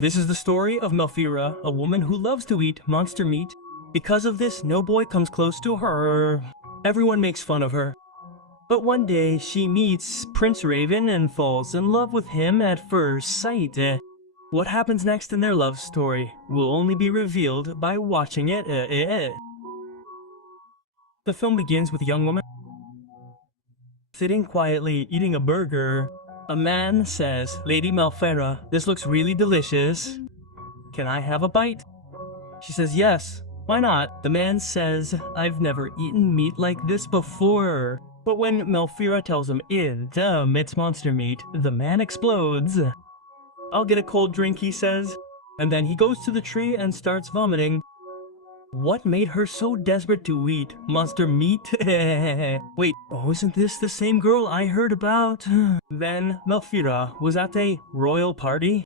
This is the story of Melfira, a woman who loves to eat monster meat. Because of this, no boy comes close to her. Everyone makes fun of her. But one day, she meets Prince Raven and falls in love with him at first sight. What happens next in their love story will only be revealed by watching it. The film begins with a young woman sitting quietly eating a burger. A man says, "Lady Melfira, this looks really delicious. Can I have a bite?" She says, "Yes, why not?" The man says, "I've never eaten meat like this before." But when Melfira tells him, it's monster meat, the man explodes. "I'll get a cold drink," he says. And then he goes to the tree and starts vomiting. What made her so desperate to eat monster meat? Wait, isn't this the same girl I heard about? Then Melfira was at a royal party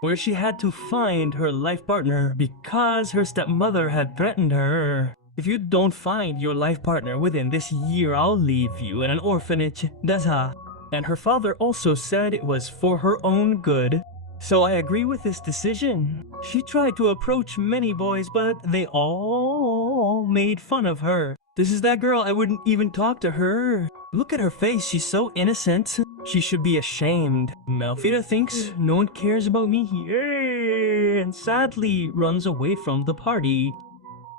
where she had to find her life partner because her stepmother had threatened her. "If you don't find your life partner within this year, I'll leave you in an orphanage, Daza." And her father also said it was for her own good. So I agree with this decision. She tried to approach many boys, but they all made fun of her. This is that girl, I wouldn't even talk to her. Look at her face, she's so innocent. She should be ashamed. Melfira thinks no one cares about me here, and sadly runs away from the party.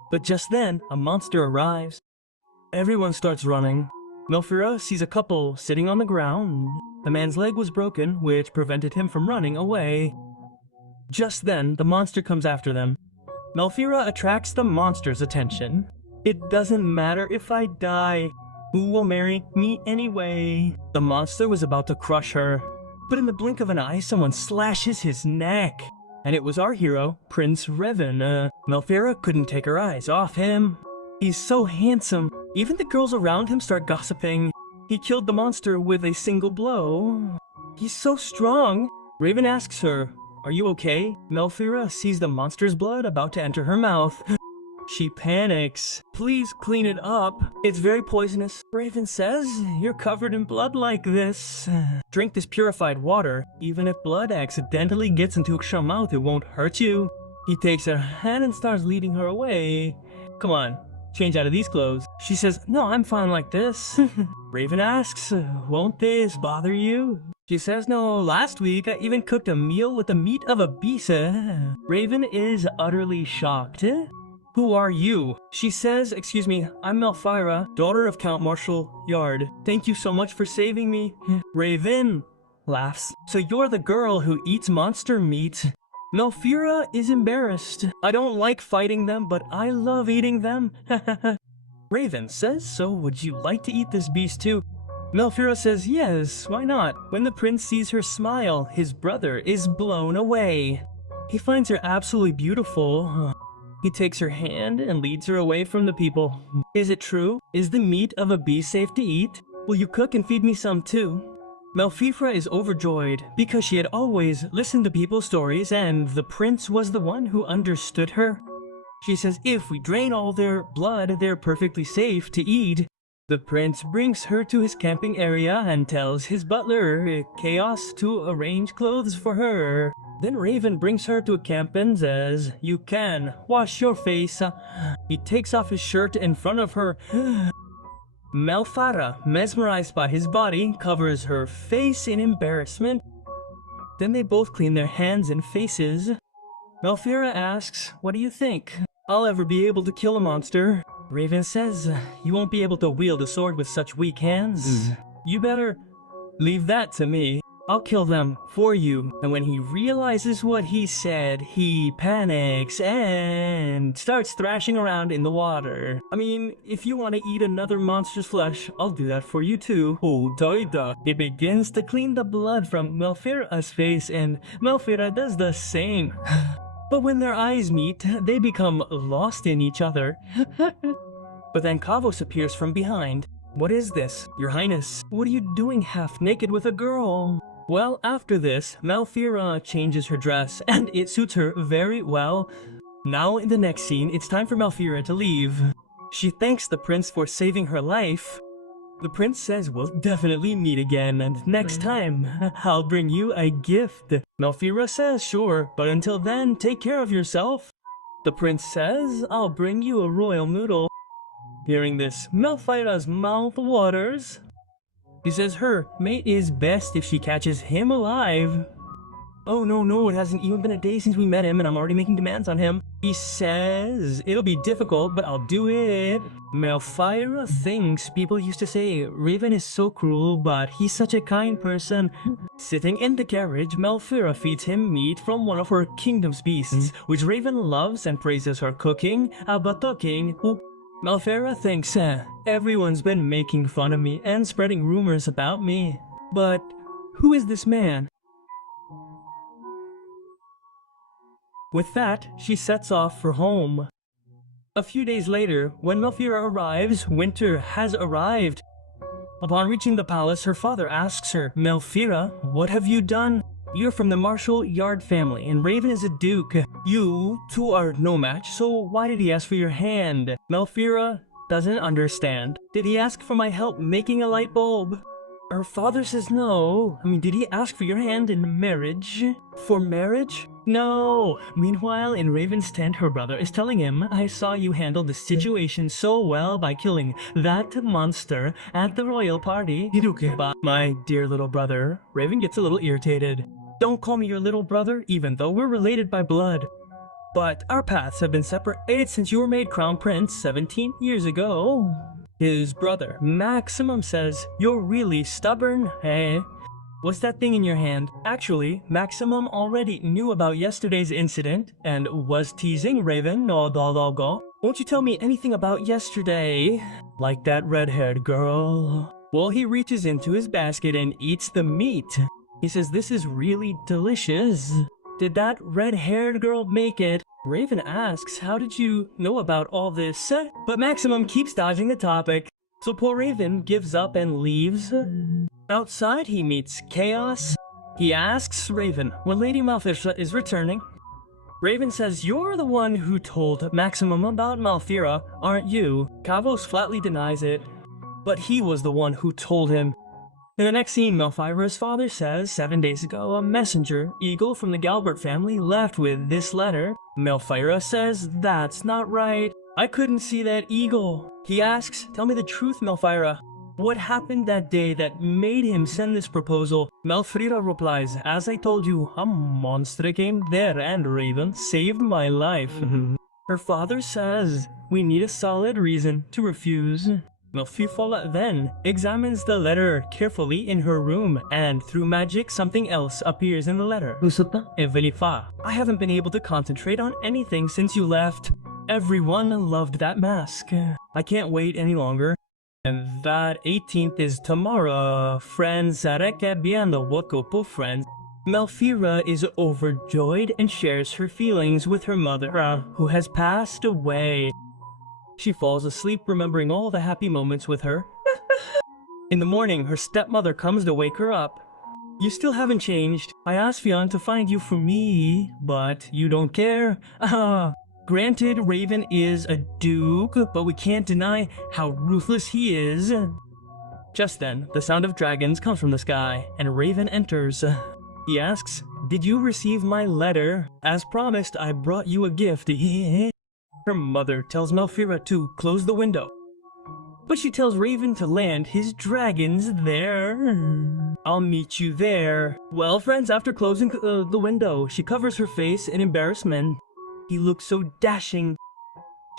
But just then, a monster arrives. Everyone starts running. Melfira sees a couple sitting on the ground. The man's leg was broken, which prevented him from running away. Just then, the monster comes after them. Melfira attracts the monster's attention. "It doesn't matter if I die. Who will marry me anyway?" The monster was about to crush her. But in the blink of an eye, someone slashes his neck. And it was our hero, Prince Raven. Melfira couldn't take her eyes off him. He's so handsome. Even the girls around him start gossiping. He killed the monster with a single blow. He's so strong. Raven asks her, "Are you okay?" Melfira sees the monster's blood about to enter her mouth. She panics. "Please clean it up. It's very poisonous." Raven says, "You're covered in blood like this. Drink this purified water. Even if blood accidentally gets into your mouth, it won't hurt you." He takes her hand and starts leading her away. "Come on. Change out of these clothes." She says, "No, I'm fine like this." Raven asks, "Won't this bother you?" She says, "No, last week I even cooked a meal with the meat of a beast." Raven is utterly shocked. "Who are you?" She says, "Excuse me, I'm Melfira, daughter of Count Marshal Yard. Thank you so much for saving me." Raven laughs. "So you're the girl who eats monster meat?" Melfira is embarrassed. "I don't like fighting them, but I love eating them." Raven says, "So would you like to eat this beast too?" Melfira says, "Yes, why not?" When the prince sees her smile, his brother is blown away. He finds her absolutely beautiful. He takes her hand and leads her away from the people. "Is it true? Is the meat of a beast safe to eat? Will you cook and feed me some too?" Melfira is overjoyed because she had always listened to people's stories and the prince was the one who understood her. She says, "If we drain all their blood, they're perfectly safe to eat." The prince brings her to his camping area and tells his butler, Chaos, to arrange clothes for her. Then Raven brings her to a camp and says, "You can wash your face." He takes off his shirt in front of her. Melfira, mesmerized by his body, covers her face in embarrassment. Then they both clean their hands and faces. Melfira asks, "What do you think? I'll ever be able to kill a monster?" Raven says, "You won't be able to wield a sword with such weak hands. You better leave that to me. I'll kill them for you." And when he realizes what he said, he panics and starts thrashing around in the water. "I mean, if you want to eat another monster's flesh, I'll do that for you too." He begins to clean the blood from Melfira's face and Melfira does the same. But when their eyes meet, they become lost in each other. But then Kavos appears from behind. "What is this, Your Highness? What are you doing half naked with a girl?" Well, after this, Melfira changes her dress, and it suits her very well. Now in the next scene, it's time for Melfira to leave. She thanks the prince for saving her life. The prince says we'll definitely meet again, and next time, I'll bring you a gift. Malfira says sure, but until then, take care of yourself. The prince says, I'll bring you a royal noodle. Hearing this, Malfira's mouth waters. She says her mate is best if she catches him alive. Oh no, it hasn't even been a day since we met him and I'm already making demands on him. He says, it'll be difficult, but I'll do it. Malfira thinks people used to say, Raven is so cruel, but he's such a kind person. Sitting in the carriage, Malfira feeds him meat from one of her kingdom's beasts, which Raven loves and praises her cooking, but talking. Malfira thinks, everyone's been making fun of me and spreading rumors about me. But who is this man? With that, she sets off for home. A few days later, when Malfira arrives, winter has arrived. Upon reaching the palace, her father asks her, Malfira, what have you done? You're from the Marshall Yard family, and Raven is a duke. You two are no match, so why did he ask for your hand? Malfira doesn't understand. Did he ask for my help making a light bulb? Her father says no. Did he ask for your hand in marriage? For marriage? No! Meanwhile, in Raven's tent, her brother is telling him, I saw you handle the situation so well by killing that monster at the royal party. But my dear little brother, Raven gets a little irritated. Don't call me your little brother, even though we're related by blood. But our paths have been separated since you were made crown prince 17 years ago. His brother, Maximum, says, you're really stubborn, eh? What's that thing in your hand? Actually, Maximum already knew about yesterday's incident and was teasing Raven. Won't you tell me anything about yesterday? Like that red-haired girl. Well, he reaches into his basket and eats the meat. He says this is really delicious. Did that red-haired girl make it? Raven asks, how did you know about all this? But Maximum keeps dodging the topic. So poor Raven gives up and leaves. Outside, he meets Chaos. He asks Raven when Lady Malfira is returning. Raven says, you're the one who told Maximum about Malfira, aren't you? Kavos flatly denies it, but he was the one who told him. In the next scene, Malfira's father says, 7 days ago, a messenger, Eagle from the Galbraith family, left with this letter. Malfira says, that's not right. I couldn't see that eagle. He asks, tell me the truth, Malfira. What happened that day that made him send this proposal? Malfira replies, as I told you, a monster came there and Raven saved my life. Her father says, we need a solid reason to refuse. Malfira then examines the letter carefully in her room, and through magic something else appears in the letter. Evelifa, I haven't been able to concentrate on anything since you left. Everyone loved that mask. I can't wait any longer. And that 18th is tomorrow. Friends, friends. Malfira is overjoyed and shares her feelings with her mother, who has passed away. She falls asleep remembering all the happy moments with her. In the morning, her stepmother comes to wake her up. You still haven't changed. I asked Fionn to find you for me, but you don't care. Granted, Raven is a duke, but we can't deny how ruthless he is. Just then, the sound of dragons comes from the sky, and Raven enters. He asks, did you receive my letter? As promised, I brought you a gift. Her mother tells Malfira to close the window, but she tells Raven to land his dragons there. I'll meet you there. Well, friends, after closing the window, she covers her face in embarrassment. He looked so dashing.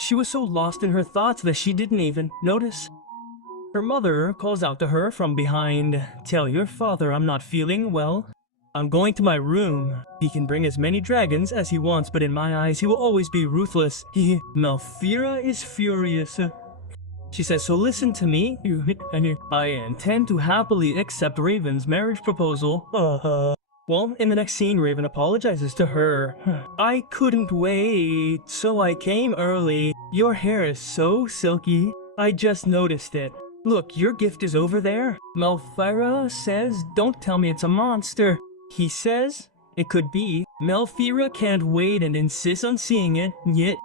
She was so lost in her thoughts that she didn't even notice. Her mother calls out to her from behind, tell your father I'm not feeling well. I'm going to my room. He can bring as many dragons as he wants, but in my eyes, he will always be ruthless. Malfira is furious. She says, so listen to me. I intend to happily accept Raven's marriage proposal. Well, in the next scene, Raven apologizes to her. I couldn't wait, so I came early. Your hair is so silky. I just noticed it. Look, your gift is over there. Malfira says, don't tell me it's a monster. He says, it could be. Malfira can't wait and insists on seeing it, yet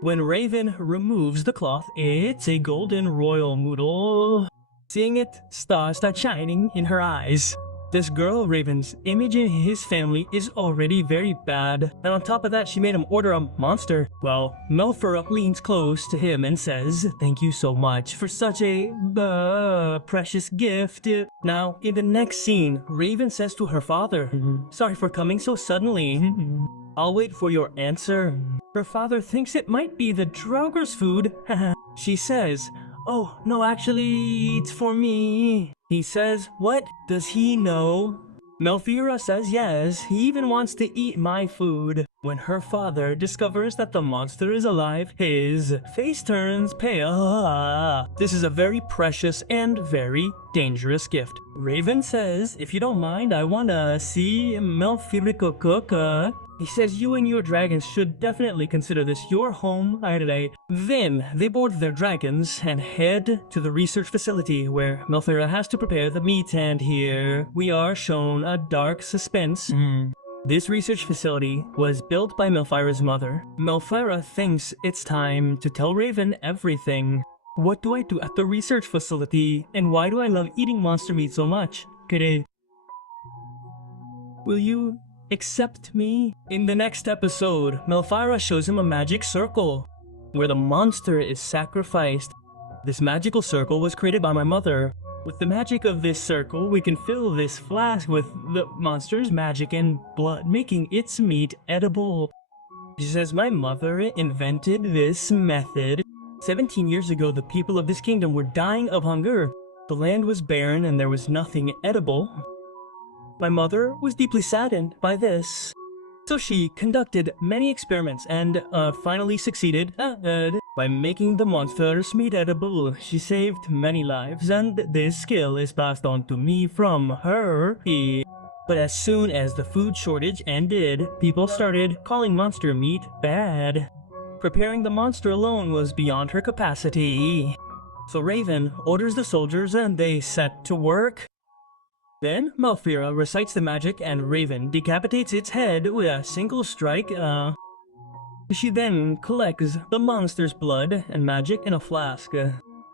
when Raven removes the cloth, it's a golden royal noodle. Seeing it, stars start shining in her eyes. This girl Raven's image in his family is already very bad, and on top of that she made him order a monster. Well, Melfera leans close to him and says, "Thank you so much for such a precious gift." Now, in the next scene, Raven says to her father, "Sorry for coming so suddenly. I'll wait for your answer." Her father thinks it might be the Draugur's food. She says, "Oh, no, actually, it's for me." He says, "What? Does he know?" Melfera says yes, he even wants to eat my food. When her father discovers that the monster is alive, his face turns pale. This is a very precious and very dangerous gift. Raven says, "If you don't mind, I wanna see Melfera cook." He says you and your dragons should definitely consider this your home today. Then they board their dragons and head to the research facility where Melfera has to prepare the meat, and here we are shown a dark suspense. This research facility was built by Melfera's mother. Melfera thinks it's time to tell Raven everything. What do I do at the research facility, and why do I love eating monster meat so much? Will you accept me? In the next episode, Melfera shows him a magic circle where the monster is sacrificed. This magical circle was created by my mother. With the magic of this circle, we can fill this flask with the monster's magic and blood, making its meat edible. She says my mother invented this method. 17 years ago, the people of this kingdom were dying of hunger. The land was barren and there was nothing edible. My mother was deeply saddened by this, so she conducted many experiments and finally succeeded by making the monster's meat edible. She saved many lives, and this skill is passed on to me from her. But as soon as the food shortage ended, people started calling monster meat bad. Preparing the monster alone was beyond her capacity. So Raven orders the soldiers and they set to work. Then Melfera recites the magic and Raven decapitates its head with a single strike. She then collects the monster's blood and magic in a flask.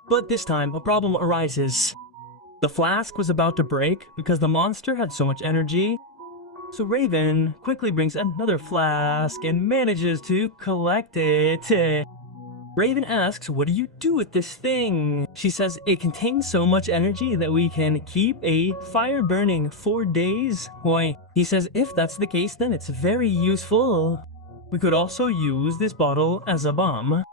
But this time a problem arises. The flask was about to break because the monster had so much energy. So Raven quickly brings another flask and manages to collect it. Raven asks, "What do you do with this thing?" She says it contains so much energy that we can keep a fire burning for days. Why? He says if that's the case, then it's very useful. We could also use this bottle as a bomb.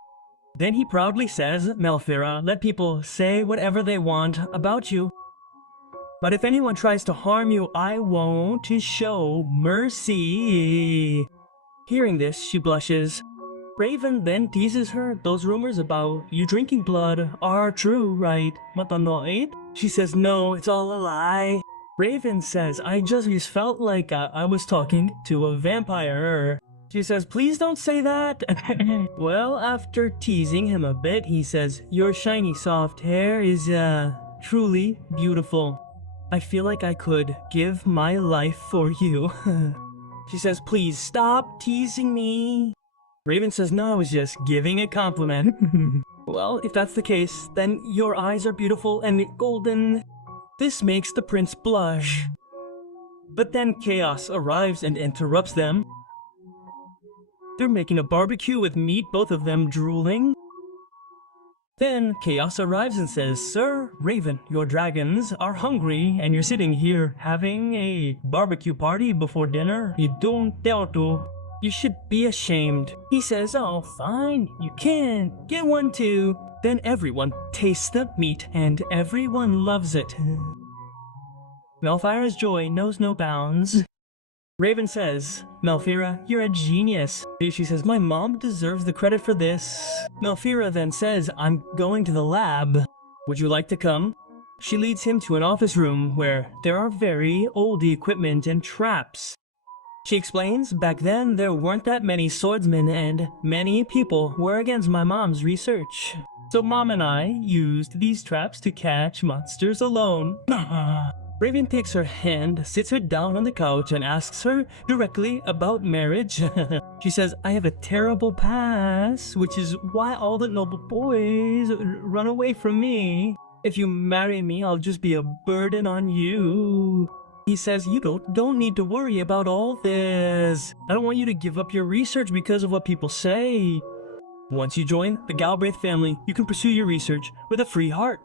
Then he proudly says, "Melfera, let people say whatever they want about you. But if anyone tries to harm you, I won't show mercy." Hearing this, she blushes. Raven then teases her, "Those rumors about you drinking blood are true, right, Matanoid?" She says, "No, it's all a lie." Raven says, I just felt like I was talking to a vampire." She says, "Please don't say that." Well, after teasing him a bit, he says, "Your shiny soft hair is truly beautiful. I feel like I could give my life for you." She says, "Please stop teasing me." Raven says, "No, I was just giving a compliment." Well, if that's the case, then your eyes are beautiful and golden. This makes the prince blush. But then chaos arrives and interrupts them. They're making a barbecue with meat, both of them drooling. Then Chaos arrives and says, "Sir Raven, your dragons are hungry and you're sitting here having a barbecue party before dinner. You don't dare to. You should be ashamed." He says, "Oh, fine, you can. Get one too." Then everyone tastes the meat and everyone loves it. Melfera's joy knows no bounds. Raven says, "Melfera, you're a genius." She says, "My mom deserves the credit for this." Melfera then says, "I'm going to the lab. Would you like to come?" She leads him to an office room where there are very old equipment and traps. She explains, back then there weren't that many swordsmen and many people were against my mom's research. So Mom and I used these traps to catch monsters alone. Raven takes her hand, sits her down on the couch, and asks her directly about marriage. She says, "I have a terrible past, which is why all the noble boys run away from me." If you marry me, I'll just be a burden on you. He says, you don't need to worry about all this. I don't want you to give up your research because of what people say. Once you join the Galbraith family, you can pursue your research with a free heart.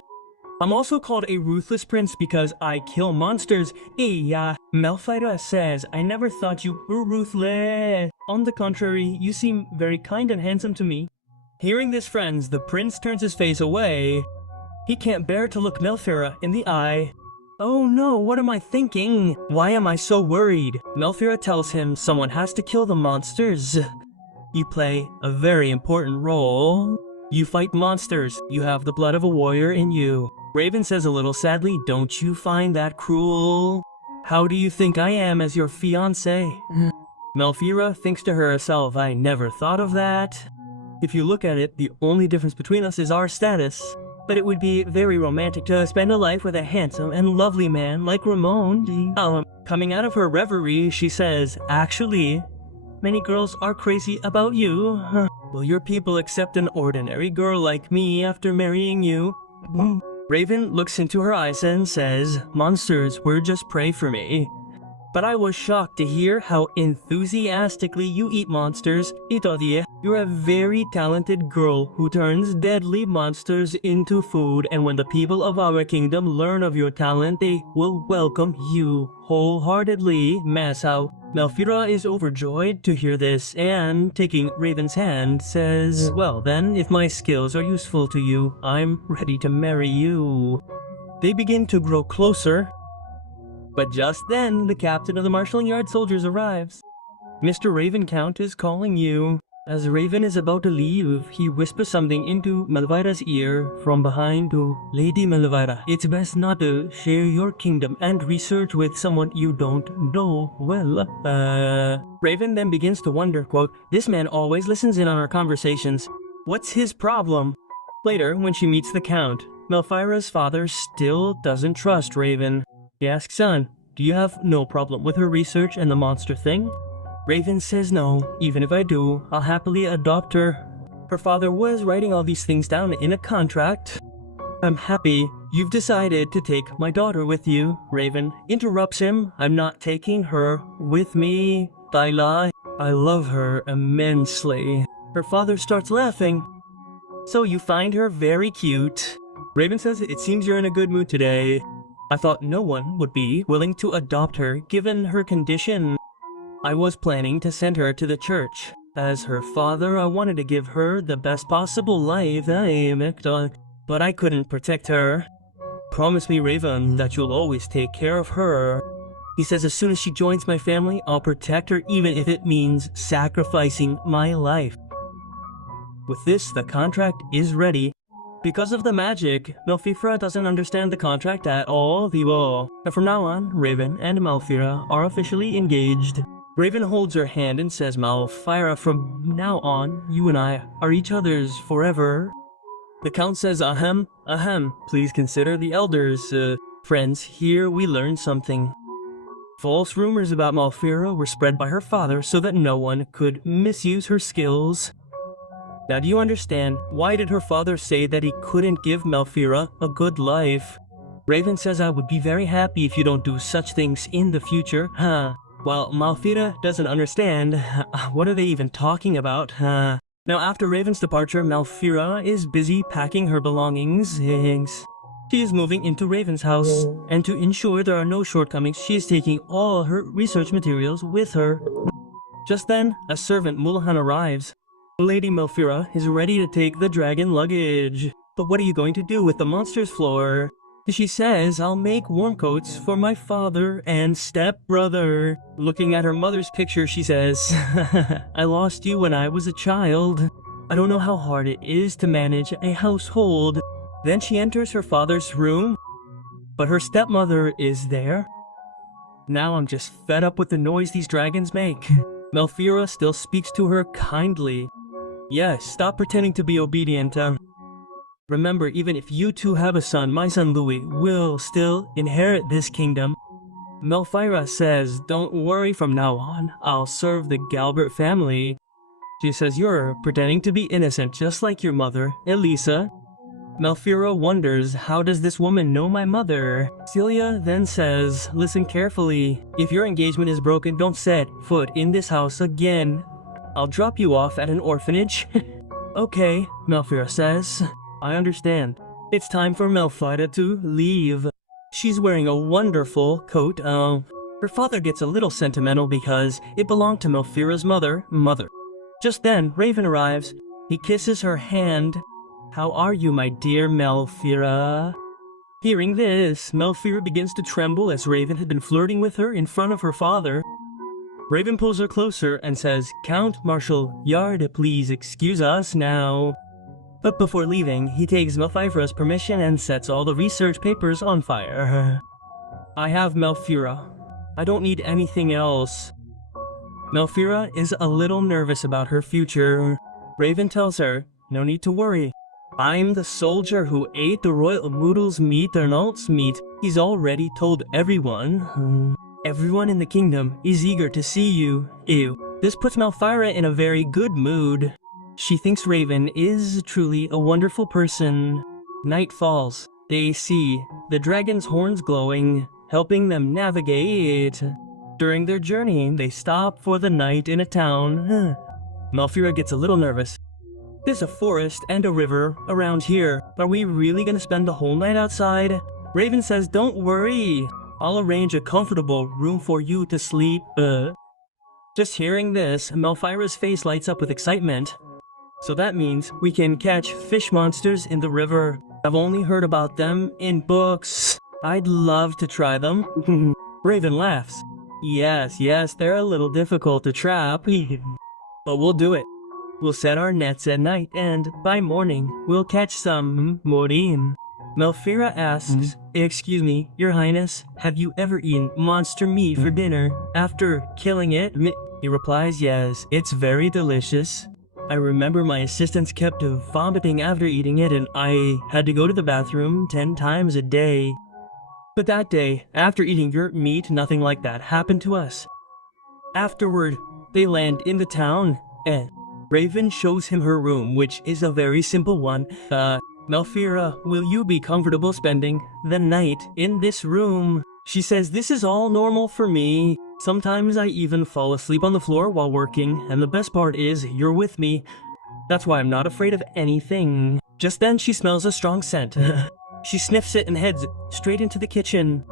I'm also called a ruthless prince because I kill monsters. Malphira says, I never thought you were ruthless. On the contrary, you seem very kind and handsome to me. Hearing this, friends, the prince turns his face away. He can't bear to look Malphira in the eye. Oh no, what am I thinking? Why am I so worried? Malphira tells him someone has to kill the monsters. You play a very important role. You fight monsters. You have the blood of a warrior in you. Raven says a little sadly, don't you find that cruel? How do you think I am as your fiancé? Malphira thinks to herself, I never thought of that. If you look at it, the only difference between us is our status. But it would be very romantic to spend a life with a handsome and lovely man like Ramon. Coming out of her reverie, she says, actually, many girls are crazy about you. Will your people accept an ordinary girl like me after marrying you? Raven looks into her eyes and says, monsters were just prey for me. But I was shocked to hear how enthusiastically you eat monsters. You're a very talented girl who turns deadly monsters into food, and when the people of our kingdom learn of your talent, they will welcome you wholeheartedly. Malphira is overjoyed to hear this, and taking Raven's hand, says, well then, if my skills are useful to you, I'm ready to marry you. They begin to grow closer. But just then, the captain of the marshalling yard soldiers arrives. Mr. Raven Count is calling you. As Raven is about to leave, he whispers something into Malphira's ear from behind to Lady Malphira. It's best not to share your kingdom and research with someone you don't know well. Raven then begins to wonder, quote, this man always listens in on our conversations. What's his problem? Later, when she meets the Count, Malphira's father still doesn't trust Raven. He asks, son, do you have no problem with her research and the monster thing? Raven says no, even if I do, I'll happily adopt her. Her father was writing all these things down in a contract. I'm happy you've decided to take my daughter with you. Raven interrupts him, I'm not taking her with me. I lie. I love her immensely. Her father starts laughing. So you find her very cute. Raven says, it seems you're in a good mood today. I thought no one would be willing to adopt her given her condition. I was planning to send her to the church. As her father, I wanted to give her the best possible life, but I couldn't protect her. Promise me, Raven, that you'll always take care of her. He says as soon as she joins my family, I'll protect her even if it means sacrificing my life. With this, the contract is ready. Because of the magic, Malphira doesn't understand the contract at all. But from now on, Raven and Malphira are officially engaged. Raven holds her hand and says, Malphira, from now on, you and I are each other's forever. The Count says, ahem, please consider the elders. Friends, here we learn something. False rumors about Malphira were spread by her father so that no one could misuse her skills. Now do you understand, why did her father say that he couldn't give Malphira a good life? Raven says I would be very happy if you don't do such things in the future, Well, Malphira doesn't understand. What are they even talking about, Now after Raven's departure, Malphira is busy packing her belongings. She is moving into Raven's house, and to ensure there are no shortcomings, she is taking all her research materials with her. Just then, a servant Mulahan arrives. Lady Malphira is ready to take the dragon luggage. But what are you going to do with the monster's floor? She says, I'll make warm coats for my father and stepbrother. Looking at her mother's picture, she says, I lost you when I was a child. I don't know how hard it is to manage a household. Then she enters her father's room, but her stepmother is there. Now I'm just fed up with the noise these dragons make. Malphira still speaks to her kindly. Yes, stop pretending to be obedient. Remember, even if you two have a son, my son Louis will still inherit this kingdom. Malphira says, don't worry, from now on, I'll serve the Galbraith family. She says, you're pretending to be innocent just like your mother, Elisa. Malfira wonders, how does this woman know my mother? Celia then says, listen carefully. If your engagement is broken, don't set foot in this house again. I'll drop you off at an orphanage. Okay, Malfira says. I understand. It's time for Malfira to leave. She's wearing a wonderful coat. Her father gets a little sentimental because it belonged to Malfira's mother. Just then, Raven arrives. He kisses her hand. How are you, my dear Malfira? Hearing this, Malfira begins to tremble as Raven had been flirting with her in front of her father. Raven pulls her closer and says, Count Marshal Yard, please excuse us now. But before leaving, he takes Malfira's permission and sets all the research papers on fire. I have Malfira. I don't need anything else. Malfira is a little nervous about her future. Raven tells her, no need to worry. I'm the soldier who ate the royal noodles meat or Nalt's meat. He's already told everyone. Everyone in the kingdom is eager to see you. Ew. This puts Malfira in a very good mood. She thinks Raven is truly a wonderful person. Night falls. They see the dragon's horns glowing, helping them navigate. During their journey, they stop for the night in a town. Malfira gets a little nervous. There's a forest and a river around here. Are we really gonna spend the whole night outside? Raven says, don't worry. I'll arrange a comfortable room for you to sleep. Just hearing this, Malfira's face lights up with excitement. So that means we can catch fish monsters in the river. I've only heard about them in books. I'd love to try them. Raven laughs. Yes, they're a little difficult to trap. But we'll do it. We'll set our nets at night, and by morning, we'll catch some morin. Malfira asks, excuse me, your highness, have you ever eaten monster meat for dinner after killing it? He replies, yes, it's very delicious. I remember my assistants kept vomiting after eating it, and I had to go to the bathroom 10 times a day. But that day, after eating your meat, nothing like that happened to us. Afterward, they land in the town, and Raven shows him her room, which is a very simple one. Malfira, will you be comfortable spending the night in this room? She says, this is all normal for me. Sometimes I even fall asleep on the floor while working, and the best part is, you're with me. That's why I'm not afraid of anything. Just then, she smells a strong scent. She sniffs it and heads straight into the kitchen.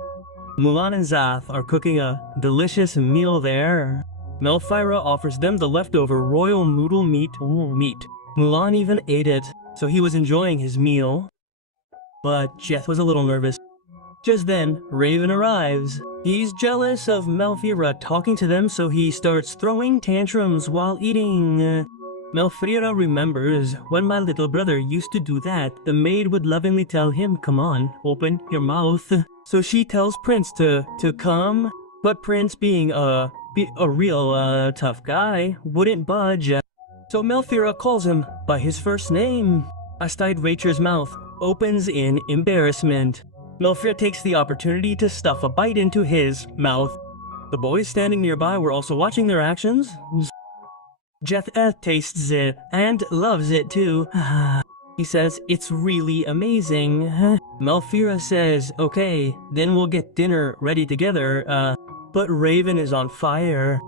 Mulan and Zath are cooking a delicious meal there. Malfira offers them the leftover royal noodle meat. Mulan even ate it, so he was enjoying his meal. But Jeth was a little nervous. Just then, Raven arrives. He's jealous of Malfira talking to them, so he starts throwing tantrums while eating. Malfira remembers, when my little brother used to do that, the maid would lovingly tell him, come on, open your mouth. So she tells Prince to come, but Prince, being a real tough guy, wouldn't budge. So Malfira calls him by his first name. Aristide Rachel's mouth opens in embarrassment. Malfira takes the opportunity to stuff a bite into his mouth. The boys standing nearby were also watching their actions. Jeth tastes it and loves it too. He says, it's really amazing. Malfira says, okay, then we'll get dinner ready together. But Raven is on fire.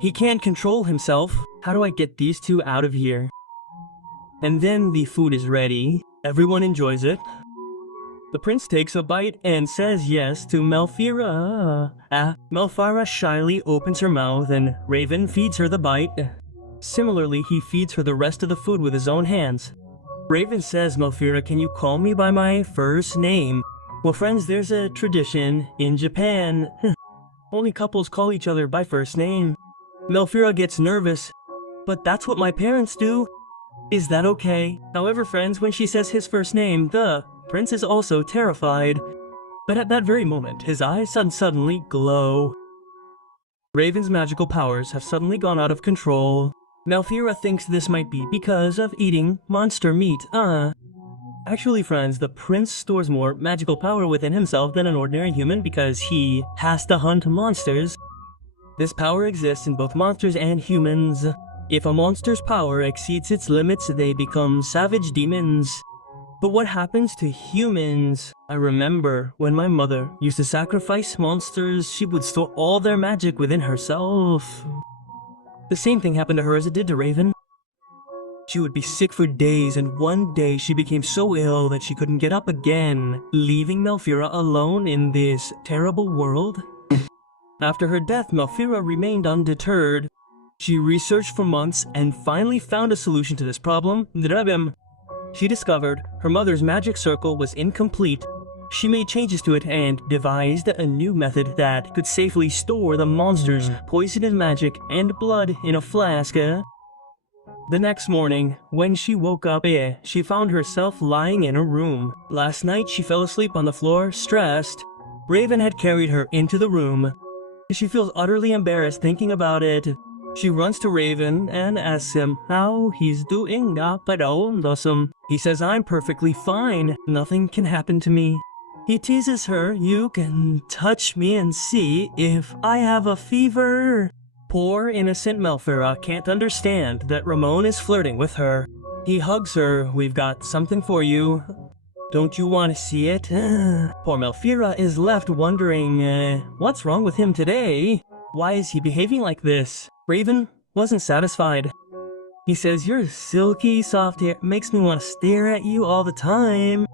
He can't control himself. How do I get these two out of here? And then the food is ready. Everyone enjoys it. The prince takes a bite and says yes to Malfira. Malfira shyly opens her mouth and Raven feeds her the bite. Similarly, he feeds her the rest of the food with his own hands. Raven says, Malfira, can you call me by my first name? Well, friends, there's a tradition in Japan. Only couples call each other by first name. Malfira gets nervous. But that's what my parents do. Is that okay? However, friends, when she says his first name, the prince is also terrified. But at that very moment, his eyes suddenly glow. Raven's magical powers have suddenly gone out of control. Malfira thinks this might be because of eating monster meat. Actually, friends, the prince stores more magical power within himself than an ordinary human because he has to hunt monsters. This power exists in both monsters and humans. If a monster's power exceeds its limits, they become savage demons. But what happens to humans? I remember when my mother used to sacrifice monsters, she would store all their magic within herself. The same thing happened to her as it did to Raven. She would be sick for days, and one day she became so ill that she couldn't get up again, leaving Melphira alone in this terrible world. After her death, Melphira remained undeterred. She researched for months and finally found a solution to this problem. She discovered her mother's magic circle was incomplete. She made changes to it and devised a new method that could safely store the monster's poisonous magic and blood in a flask. The next morning, when she woke up, she found herself lying in her room. Last night, she fell asleep on the floor, stressed. Raven had carried her into the room. She feels utterly embarrassed thinking about it. She runs to Raven and asks him how he's doing. He says, "I'm perfectly fine. Nothing can happen to me." He teases her, "You can touch me and see if I have a fever." Poor innocent Melphira can't understand that Ramon is flirting with her. He hugs her. "We've got something for you. Don't you want to see it?" Poor Melphira is left wondering, what's wrong with him today? Why is he behaving like this? Raven wasn't satisfied. He says, "Your silky soft hair makes me want to stare at you all the time."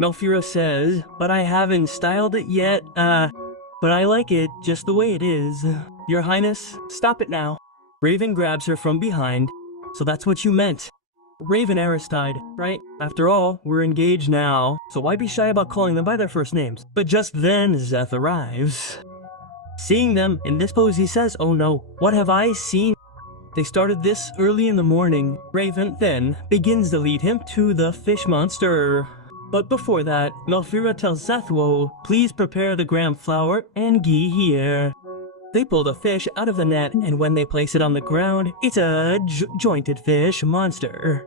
Melphira says, "But I haven't styled it yet, but I like it just the way it is." "Your Highness, stop it now." Raven grabs her from behind. "So that's what you meant. Raven Aristide, right? After all, we're engaged now, so why be shy about calling them by their first names?" But just then, Zeth arrives. Seeing them in this pose, he says, "Oh no, what have I seen?" They started this early in the morning. Raven then begins to lead him to the fish monster. But before that, Melphira tells Zethwo, "Please prepare the gram flour and ghee here." They pull the fish out of the net, and when they place it on the ground, it's a jointed fish monster.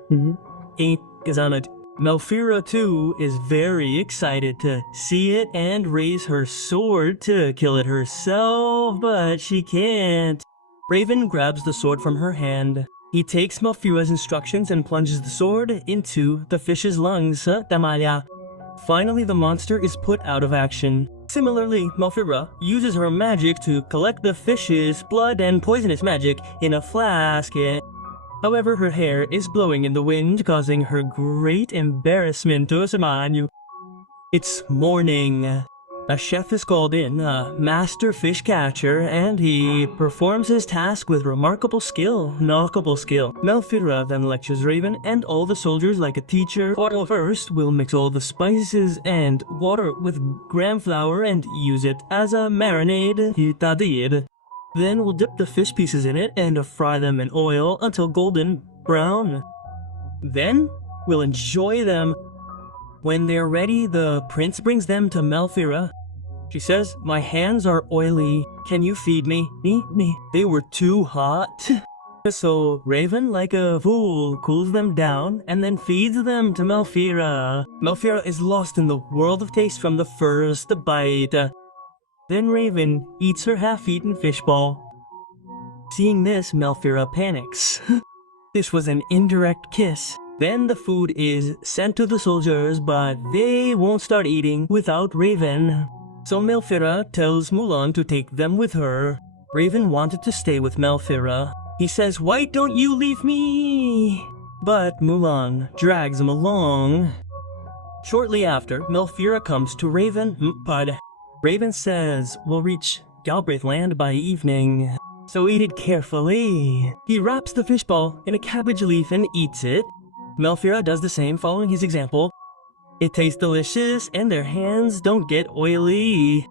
Melphira too is very excited to see it and raise her sword to kill it herself, but she can't. Raven grabs the sword from her hand. He takes Melphira's instructions and plunges the sword into the fish's lungs. Finally, the monster is put out of action. Similarly, Melphira uses her magic to collect the fish's blood and poisonous magic in a flask. However, her hair is blowing in the wind, causing her great embarrassment. It's morning. A chef is called in, a master fish catcher, and he performs his task with remarkable skill. Melphira then lectures Raven and all the soldiers like a teacher. First, we'll mix all the spices and water with gram flour and use it as a marinade. Then we'll dip the fish pieces in it and fry them in oil until golden brown. Then we'll enjoy them. When they're ready, the prince brings them to Melphira. She says, "My hands are oily. Can you feed me?" They were too hot. So Raven, like a fool, cools them down and then feeds them to Melphira. Melphira is lost in the world of taste from the first bite. Then Raven eats her half-eaten fishball. Seeing this, Melphira panics. This was an indirect kiss. Then the food is sent to the soldiers, but they won't start eating without Raven. So Melphira tells Mulan to take them with her. Raven wanted to stay with Melphira. He says, "Why don't you leave me?" But Mulan drags him along. Shortly after, Melphira comes to Raven. Raven says, "We'll reach Galbraith land by evening, so eat it carefully." He wraps the fishball in a cabbage leaf and eats it. Melphira does the same, following his example. It tastes delicious, and their hands don't get oily.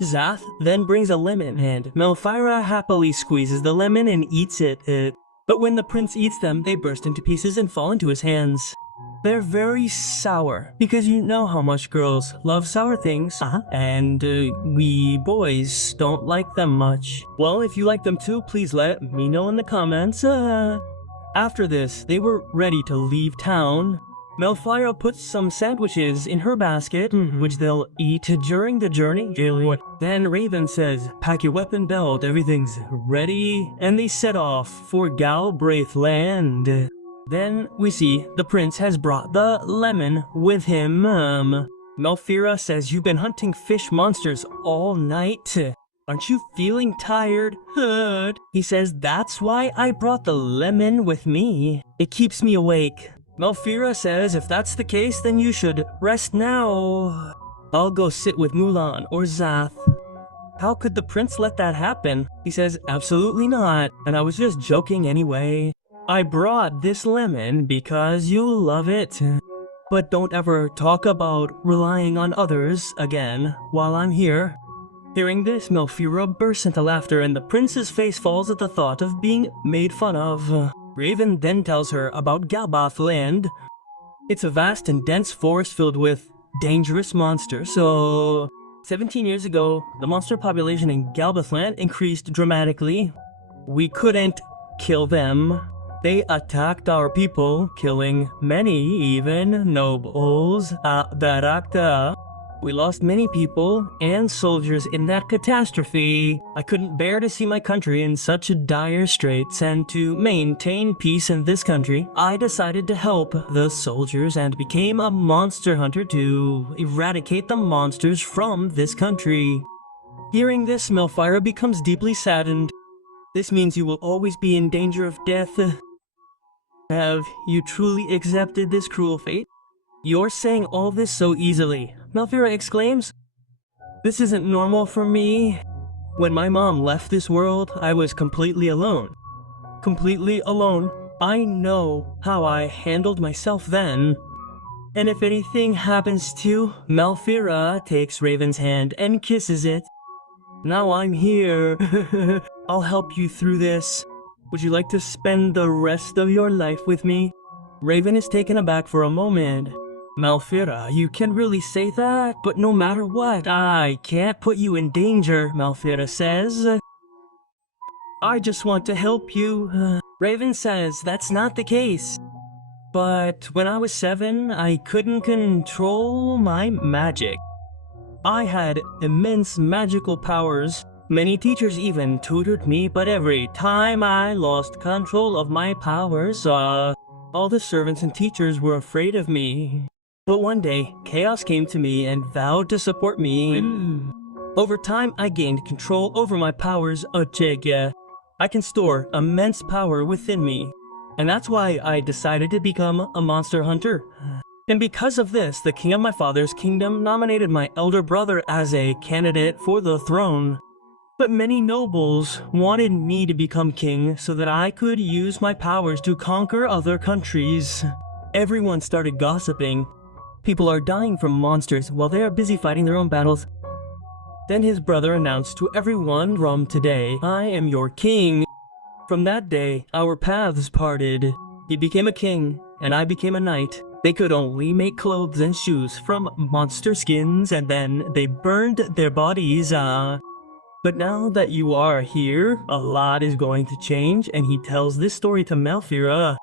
Zath then brings a lemon, and Melphira happily squeezes the lemon and eats it. But when the prince eats them, they burst into pieces and fall into his hands. They're very sour, because you know how much girls love sour things, and we boys don't like them much. Well, if you like them too, please let me know in the comments. After this, they were ready to leave town. Melphira puts some sandwiches in her basket, which they'll eat during the journey. Then Raven says, "Pack your weapon belt, everything's ready," and they set off for Galbraith land. Then we see the prince has brought the lemon with him. Malfira says, "You've been hunting fish monsters all night. Aren't you feeling tired?" He says, "That's why I brought the lemon with me. It keeps me awake." Malfira says, "If that's the case, then you should rest now. I'll go sit with Mulan or Zath." How could the prince let that happen? He says, "Absolutely not, and I was just joking anyway. I brought this lemon because you love it. But don't ever talk about relying on others again while I'm here." Hearing this, Malfira bursts into laughter and the prince's face falls at the thought of being made fun of. Raven then tells her about Galbraith land. It's a vast and dense forest filled with dangerous monsters. So 17 years ago, the monster population in Galbraith land increased dramatically. We couldn't kill them. They attacked our people, killing many, even nobles. We lost many people and soldiers in that catastrophe. I couldn't bear to see my country in such dire straits, and to maintain peace in this country, I decided to help the soldiers and became a monster hunter to eradicate the monsters from this country. Hearing this, Malfira becomes deeply saddened. This means you will always be in danger of death. Have you truly accepted this cruel fate? You're saying all this so easily, Malfira exclaims. This isn't normal for me. When my mom left this world, I was completely alone. Completely alone. I know how I handled myself then. And if anything happens to Malfira takes Raven's hand and kisses it. Now I'm here. I'll help you through this. Would you like to spend the rest of your life with me? Raven is taken aback for a moment. Malfira, you can really say that? But no matter what, I can't put you in danger, Malfira says. I just want to help you. Raven says that's not the case. But when I was 7, I couldn't control my magic. I had immense magical powers. Many teachers even tutored me, but every time I lost control of my powers, all the servants and teachers were afraid of me. But one day, Chaos came to me and vowed to support me. Over time, I gained control over my powers. I can store immense power within me. And that's why I decided to become a monster hunter. And because of this, the king of my father's kingdom nominated my elder brother as a candidate for the throne. But many nobles wanted me to become king so that I could use my powers to conquer other countries. Everyone started gossiping. People are dying from monsters while they are busy fighting their own battles. Then his brother announced to everyone, "From today, I am your king." From that day, our paths parted. He became a king, and I became a knight. They could only make clothes and shoes from monster skins, and then they burned their bodies. But now that you are here, a lot is going to change, and he tells this story to Malfira.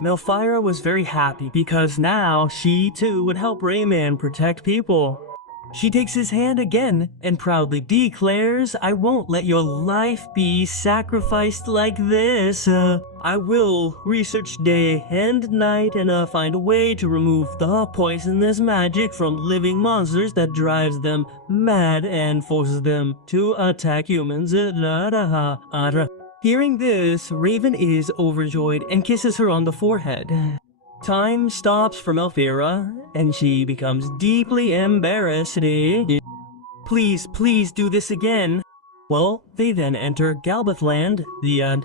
Malfira was very happy because now she too would help Rayman protect people. She takes his hand again and proudly declares, "I won't let your life be sacrificed like this. I will research day and night and find a way to remove the poisonous magic from living monsters that drives them mad and forces them to attack humans." Hearing this, Raven is overjoyed and kisses her on the forehead. Time stops for Malfira, and she becomes deeply embarrassed. Please, please do this again. Well, they then enter Galbraith land. The end.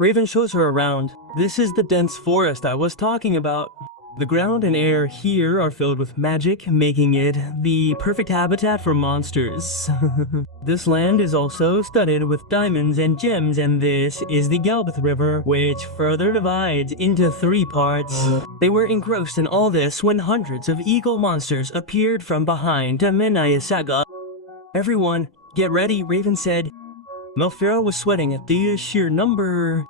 Raven shows her around. This is the dense forest I was talking about. The ground and air here are filled with magic, making it the perfect habitat for monsters. This land is also studded with diamonds and gems, and this is the Galbraith River, which further divides into 3 parts. They were engrossed in all this when hundreds of eagle monsters appeared from behind Minayasaga. "Everyone, get ready," Raven said. Malfira was sweating at the sheer number.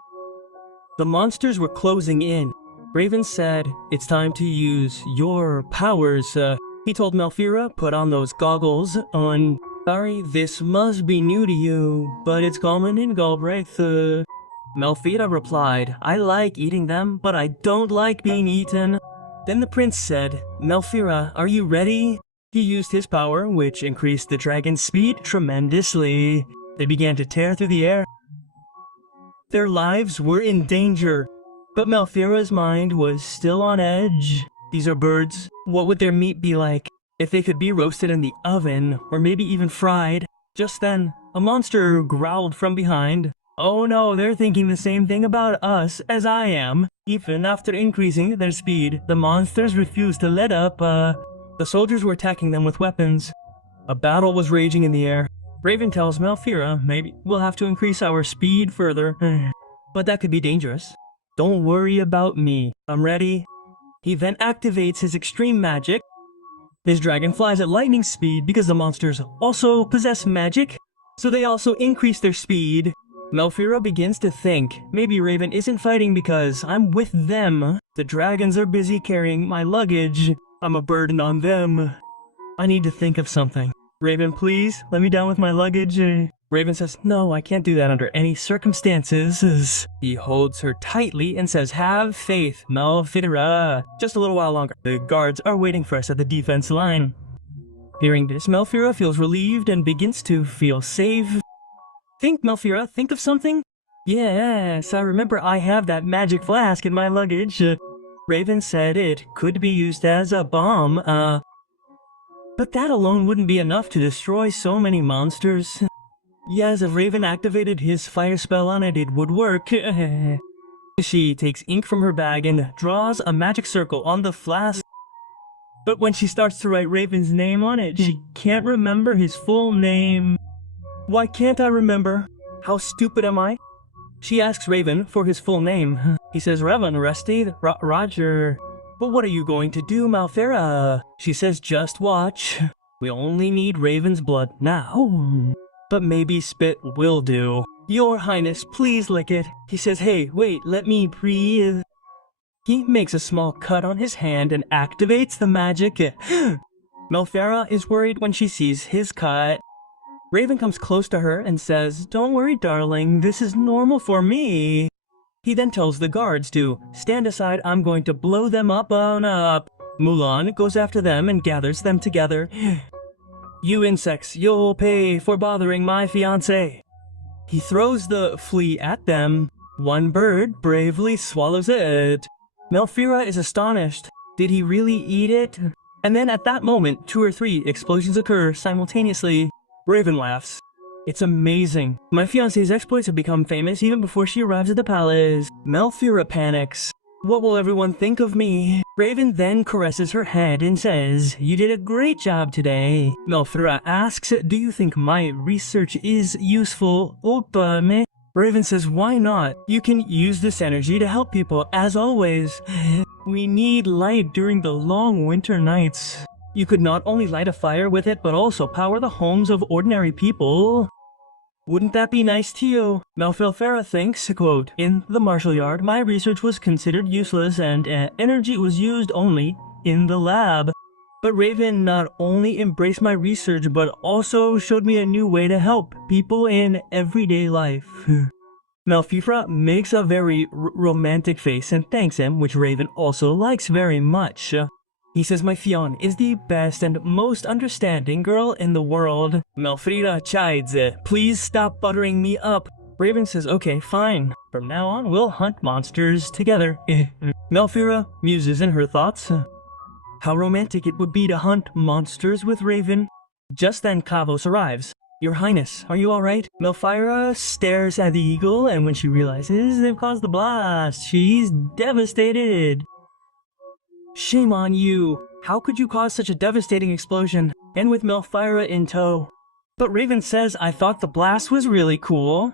The monsters were closing in. Raven said, "It's time to use your powers." He told Malfira, "Put on those goggles Sorry, this must be new to you, but it's common in Galbraith. Melfira replied, I like eating them, but I don't like being eaten. Then the prince said, Melfira, are you ready? He used his power, which increased the dragon's speed tremendously. They began to tear through the air. Their lives were in danger, but Melfira's mind was still on edge. These are birds. What would their meat be like if they could be roasted in the oven, or maybe even fried? Just then, a monster growled from behind. Oh no, they're thinking the same thing about us as I am. Even after increasing their speed, the monsters refused to let up. The soldiers were attacking them with weapons. A battle was raging in the air. Raven tells Melfira, maybe we'll have to increase our speed further. But that could be dangerous. Don't worry about me. I'm ready. He then activates his extreme magic. His dragon flies at lightning speed because the monsters also possess magic, so they also increase their speed. Melfira begins to think, maybe Raven isn't fighting because I'm with them. The dragons are busy carrying my luggage. I'm a burden on them. I need to think of something. Raven, please, let me down with my luggage. Raven says, no, I can't do that under any circumstances. He holds her tightly and says, have faith, Melfira. Just a little while longer. The guards are waiting for us at the defense line. Hearing this, Melfira feels relieved and begins to feel safe. Think, Melfira, think of something? Yes, I remember I have that magic flask in my luggage. Raven said it could be used as a bomb, but that alone wouldn't be enough to destroy so many monsters. Yes, if Raven activated his fire spell on it, it would work. She takes ink from her bag and draws a magic circle on the flask. But when she starts to write Raven's name on it, she can't remember his full name. Why can't I remember? How stupid am I? She asks Raven for his full name. He says, Revan, Aristide, Roger. But what are you going to do, Melfira? She says, just watch. We only need Raven's blood now. But maybe spit will do. Your Highness, please lick it. He says, hey, wait, let me breathe. He makes a small cut on his hand and activates the magic. Melfira is worried when she sees his cut. Raven comes close to her and says, don't worry, darling, this is normal for me. He then tells the guards to stand aside, I'm going to blow them up on up. Mulan goes after them and gathers them together. You insects, you'll pay for bothering my fiancé. He throws the flea at them. One bird bravely swallows it. Melfira is astonished. Did he really eat it? And then at that moment, 2 or 3 explosions occur simultaneously. Raven laughs. It's amazing. My fiancé's exploits have become famous even before she arrives at the palace. Melfira panics. What will everyone think of me? Raven then caresses her head and says, you did a great job today. Melfira asks, do you think my research is useful? Opa, Raven says, why not? You can use this energy to help people, as always. We need light during the long winter nights. You could not only light a fire with it, but also power the homes of ordinary people. Wouldn't that be nice to you? Melfira thinks, quote, in the martial yard, my research was considered useless and energy was used only in the lab. But Raven not only embraced my research, but also showed me a new way to help people in everyday life. Melfira makes a very romantic face and thanks him, which Raven also likes very much. He says, my Fion is the best and most understanding girl in the world. Melfira chides, please stop buttering me up. Raven says, okay, fine. From now on, we'll hunt monsters together. Melfira muses in her thoughts. How romantic it would be to hunt monsters with Raven. Just then, Kavos arrives. Your Highness, are you alright? Melfira stares at the eagle, and when she realizes they've caused the blast, she's devastated. Shame on you! How could you cause such a devastating explosion, and with Melfira in tow? But Raven says, I thought the blast was really cool.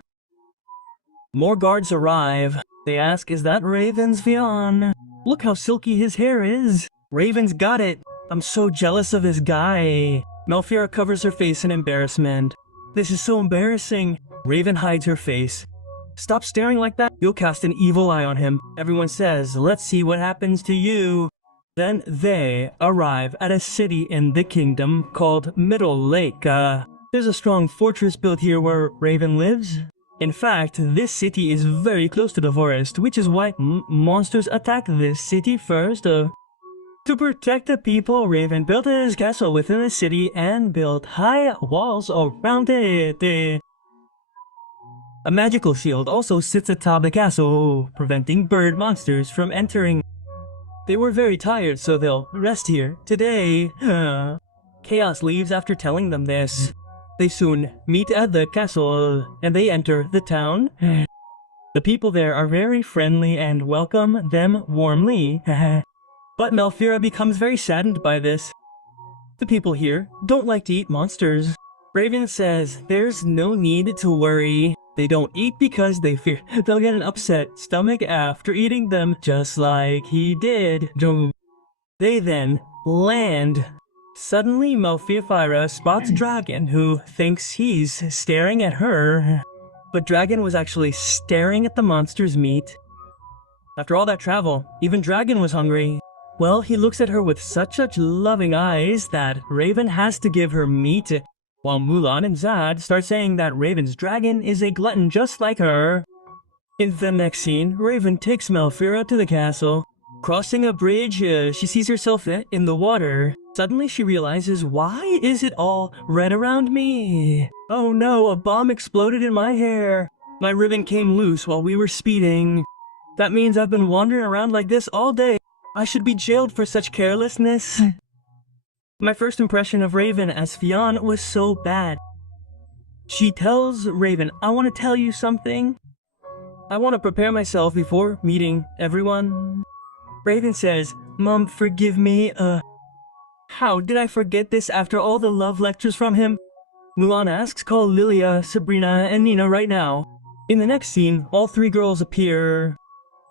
More guards arrive. They ask, is that Raven's Fion? Look how silky his hair is. Raven's got it. I'm so jealous of this guy. Melfira covers her face in embarrassment. This is so embarrassing. Raven hides her face. Stop staring like that. You'll cast an evil eye on him. Everyone says, let's see what happens to you. Then they arrive at a city in the kingdom called Middle Lake. There's a strong fortress built here where Raven lives. In fact, this city is very close to the forest, which is why monsters attack this city first. To protect the people, Raven built his castle within the city and built high walls around it. A magical shield also sits atop the castle, preventing bird monsters from entering. They were very tired, so they'll rest here today. Chaos leaves after telling them this. They soon meet at the castle, and they enter the town. The people there are very friendly and welcome them warmly. But Melfira becomes very saddened by this. The people here don't like to eat monsters. Raven says there's no need to worry. They don't eat because they fear they'll get an upset stomach after eating them, just like he did. They then land. Suddenly, Melfira spots Dragon, who thinks he's staring at her. But Dragon was actually staring at the monster's meat. After all that travel, even Dragon was hungry. Well, he looks at her with such loving eyes that Raven has to give her meat, while Mulan and Zad start saying that Raven's dragon is a glutton just like her. In the next scene, Raven takes Melfira to the castle. Crossing a bridge, she sees herself in the water. Suddenly she realizes, why is it all red around me? Oh no, a bomb exploded in my hair. My ribbon came loose while we were speeding. That means I've been wandering around like this all day. I should be jailed for such carelessness. My first impression of Raven as Fionn was so bad. She tells Raven, I want to tell you something. I want to prepare myself before meeting everyone. Raven says, Mom, forgive me, How did I forget this after all the love lectures from him? Mulan asks, call Lilia, Sabrina, and Nina right now. In the next scene, all three girls appear.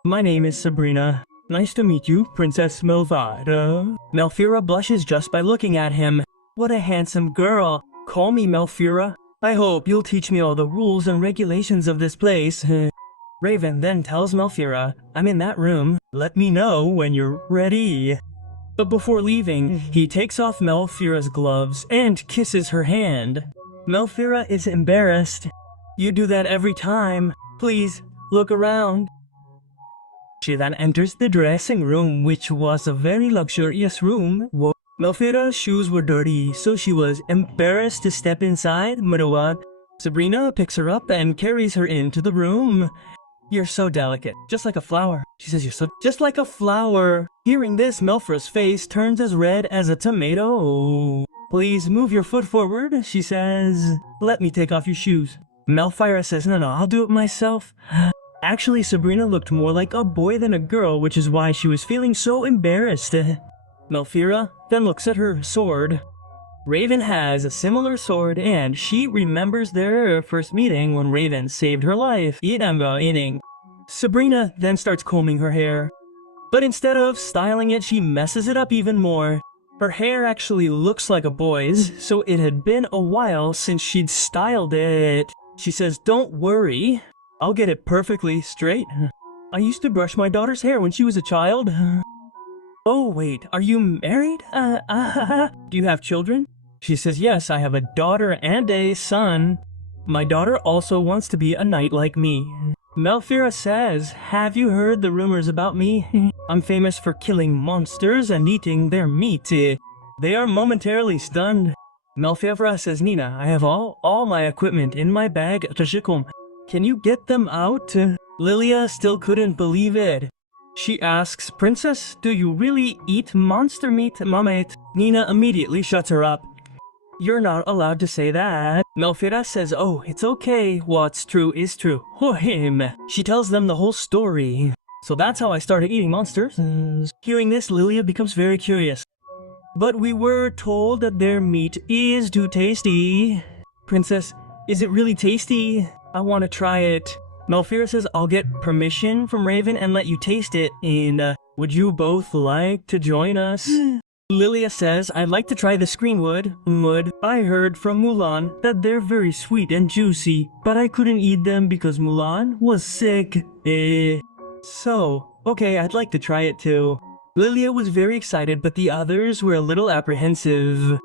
My name is Sabrina. Nice to meet you, Princess Melfira. Melfira blushes just by looking at him. What a handsome girl. Call me Melfira. I hope you'll teach me all the rules and regulations of this place. Raven then tells Melfira, I'm in that room. Let me know when you're ready. But before leaving, he takes off Melfira's gloves and kisses her hand. Melfira is embarrassed. You do that every time. Please, look around. She then enters the dressing room, which was a very luxurious room. Melfira's shoes were dirty, so she was embarrassed to step inside. Sabrina picks her up and carries her into the room. You're so delicate, just like a flower. She says you're so just like a flower. Hearing this, Melfira's face turns as red as a tomato. Please move your foot forward, she says. Let me take off your shoes. Melfira says, no, I'll do it myself. Actually, Sabrina looked more like a boy than a girl, which is why she was feeling so embarrassed. Melfira then looks at her sword. Raven has a similar sword, and she remembers their first meeting when Raven saved her life. Sabrina then starts combing her hair. But instead of styling it, she messes it up even more. Her hair actually looks like a boy's, so it had been a while since she'd styled it. She says, don't worry, I'll get it perfectly straight. I used to brush my daughter's hair when she was a child. Oh wait, are you married? Do you have children? She says, yes, I have a daughter and a son. My daughter also wants to be a knight like me. Melfira says, have you heard the rumors about me? I'm famous for killing monsters and eating their meat. They are momentarily stunned. Melfira says, Nina, I have all my equipment in my bag. Can you get them out? Lilia still couldn't believe it. She asks, Princess, do you really eat monster meat, Mamet? Nina immediately shuts her up. You're not allowed to say that. Melfira says, oh, it's okay. What's true is true. She tells them the whole story. So that's how I started eating monsters. Hearing this, Lilia becomes very curious. But we were told that their meat is too tasty. Princess, is it really tasty? I want to try it. Melfira says, I'll get permission from Raven and let you taste it. And would you both like to join us? Lilia says, I'd like to try the screenwood. I heard from Mulan that they're very sweet and juicy, but I couldn't eat them because Mulan was sick. So, okay, I'd like to try it too. Lilia was very excited, but the others were a little apprehensive.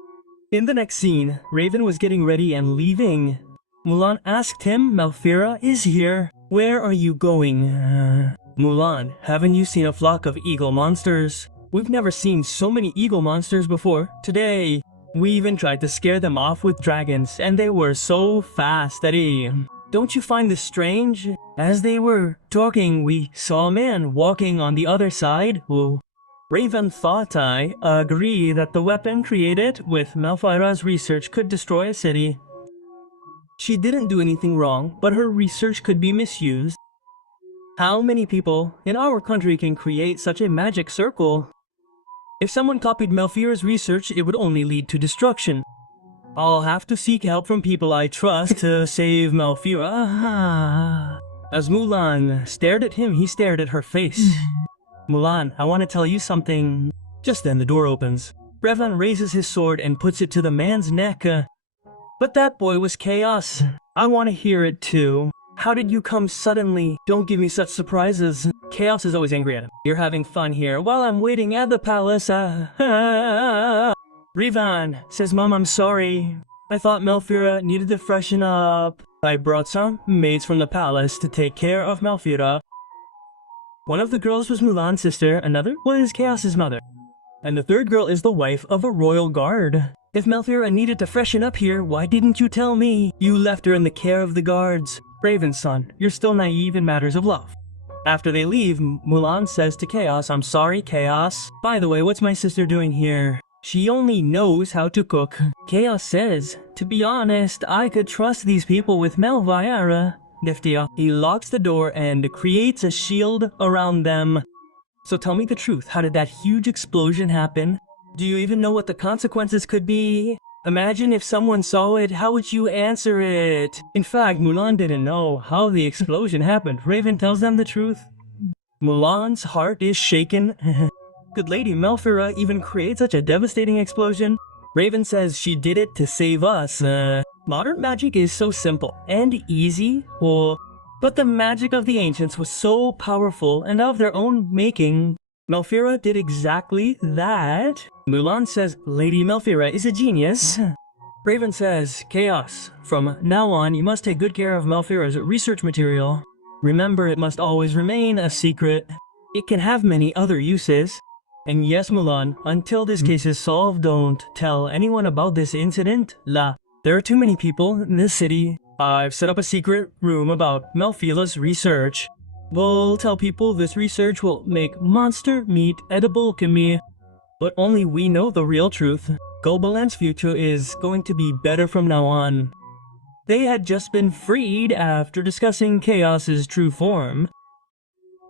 In the next scene, Raven was getting ready and leaving. Mulan asked him. Malfira is here. Where are you going? Mulan, haven't you seen a flock of eagle monsters? We've never seen so many eagle monsters before. Today, we even tried to scare them off with dragons, and they were so fast that Don't you find this strange? As they were talking, we saw a man walking on the other side who... Raven thought I agree that the weapon created with Malfira's research could destroy a city. She didn't do anything wrong, but her research could be misused. How many people in our country can create such a magic circle? If someone copied Malfira's research, it would only lead to destruction. I'll have to seek help from people I trust to save Malfira. As Mulan stared at him, he stared at her face. Mulan, I want to tell you something. Just then the door opens. Revan raises his sword and puts it to the man's neck. But that boy was Chaos. I want to hear it too. How did you come suddenly? Don't give me such surprises. Chaos is always angry at him. You're having fun here while I'm waiting at the palace. Revan says, Mom, I'm sorry. I thought Malfira needed to freshen up. I brought some maids from the palace to take care of Malfira. One of the girls was Mulan's sister, another was Chaos's mother. And the third girl is the wife of a royal guard. If Malfira needed to freshen up here, why didn't you tell me? You left her in the care of the guards. Raven's son, you're still naive in matters of love. After they leave, Mulan says to Chaos, I'm sorry, Chaos. By the way, what's my sister doing here? She only knows how to cook. Chaos says, to be honest, I could trust these people with Malfira. Niftia. He locks the door and creates a shield around them. So tell me the truth, how did that huge explosion happen? Do you even know what the consequences could be? Imagine if someone saw it, how would you answer it? In fact, Mulan didn't know how the explosion happened. Raven tells them the truth. Mulan's heart is shaken. Could Lady Malfira even create such a devastating explosion? Raven says she did it to save us. Modern magic is so simple and easy, but the magic of the ancients was so powerful and of their own making. Malfira did exactly that. Mulan says Lady Malfira is a genius. Raven says, Chaos, from now on you must take good care of Malfira's research material. Remember, it must always remain a secret. It can have many other uses. And yes, Mulan, until this case is solved, don't tell anyone about this incident. There are too many people in this city. I've set up a secret room about Malfira's research. We'll tell people this research will make monster meat edible to me. But only we know the real truth. Gobaland's future is going to be better from now on. They had just been freed after discussing Chaos's true form.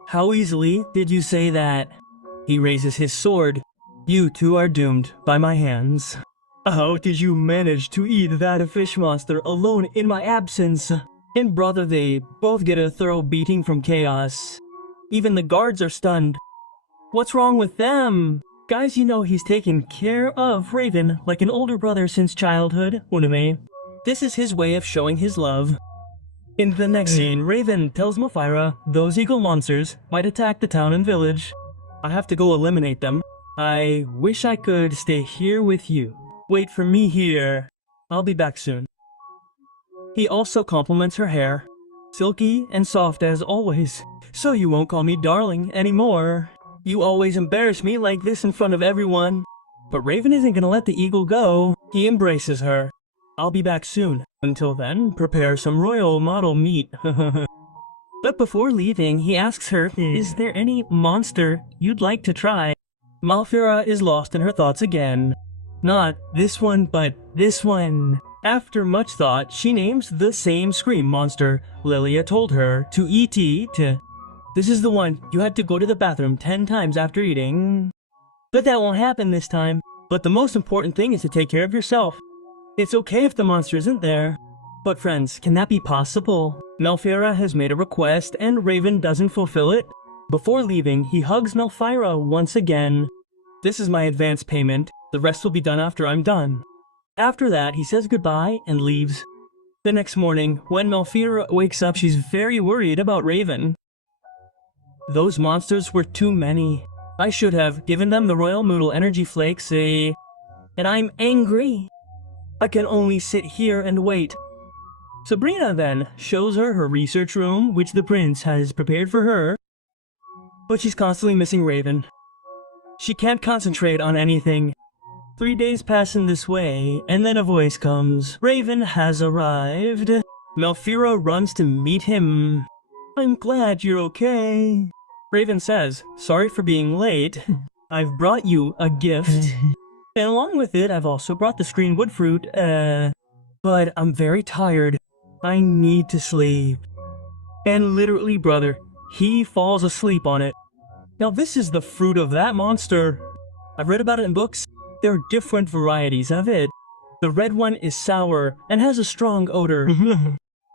How easily did you say that? He raises his sword. You two are doomed by my hands. How did you manage to eat that fish monster alone in my absence? And brother, they both get a thorough beating from Chaos. Even the guards are stunned. What's wrong with them? Guys, you know he's taken care of Raven like an older brother since childhood, Uname. This is his way of showing his love. In the next scene, Raven tells Malfira those eagle monsters might attack the town and village. I have to go eliminate them. I wish I could stay here with you. Wait for me here. I'll be back soon. He also compliments her hair. Silky and soft as always. So you won't call me darling anymore. You always embarrass me like this in front of everyone. But Raven isn't gonna let the eagle go. He embraces her. I'll be back soon. Until then, prepare some royal model meat. But before leaving, he asks her, is there any monster you'd like to try? Malfira is lost in her thoughts again. Not this one, but this one. After much thought, she names the same scream monster Lilia told her to eat. This is the one you had to go to the bathroom 10 times after eating. But that won't happen this time. But the most important thing is to take care of yourself. It's okay if the monster isn't there. But friends, can that be possible? Malfira has made a request and Raven doesn't fulfill it. Before leaving, he hugs Malfira once again. This is my advance payment. The rest will be done after I'm done. After that, he says goodbye and leaves. The next morning, when Malfira wakes up, she's very worried about Raven. Those monsters were too many. I should have given them the Royal Moodle Energy Flakes, and I'm angry. I can only sit here and wait. Sabrina then shows her her research room, which the prince has prepared for her, but she's constantly missing Raven. She can't concentrate on anything. 3 days pass in this way, and then a voice comes. Raven has arrived. Malfira runs to meet him. I'm glad you're okay. Raven says, sorry for being late. I've brought you a gift. And along with it, I've also brought the screen wood fruit, but I'm very tired. I need to sleep. And literally, brother, he falls asleep on it. Now this is the fruit of that monster. I've read about it in books. There are different varieties of it. The red one is sour and has a strong odor.